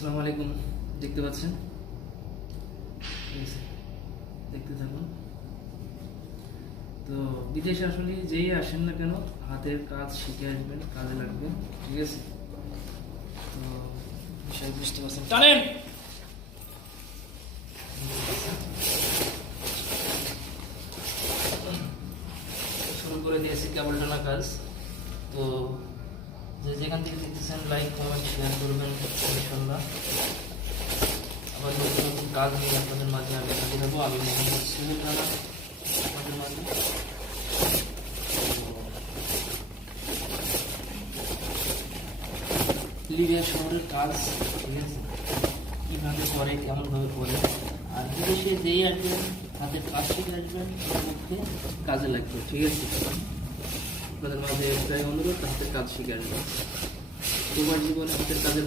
আসসালামু আলাইকুম। দেখতে পাচ্ছেন, দেখতে থাকুন। তো বিদেশে আসলে যেই আসেন না কেন হাতের কাজ শিখে আসবেন, কাজে লাগবে। ঠিক আছে, তো বিষয় বুঝতে পারছেন। টানেন। শুরু করে দিয়েছি কেবল টানা কাজ। তো যে যেখান থেকে দেখতেছেন লাইক কমেন্ট শেয়ার করবেন ইনশাল্লাহ। আবার নতুন নতুন কাজ নিয়ে আপনাদের মাঝে আমি হাজির হবো। আমি মোহাম্মদ সোহেল রানা আপনাদের মাঝে। লিবিয়া শহরের কাজ, ঠিক আছে, কীভাবে করে, কেমনভাবে করে, আর বিদেশে যেই আসবেন হাতের কাজ শিখে আসবেন, পরবর্তী কাজে লাগবে। ঠিক আছে, আপনাদের মাঝে একটাই অনুরোধ, হাতের কাজ শিখে আসবেন। তোমার জীবনে হাতের কাজের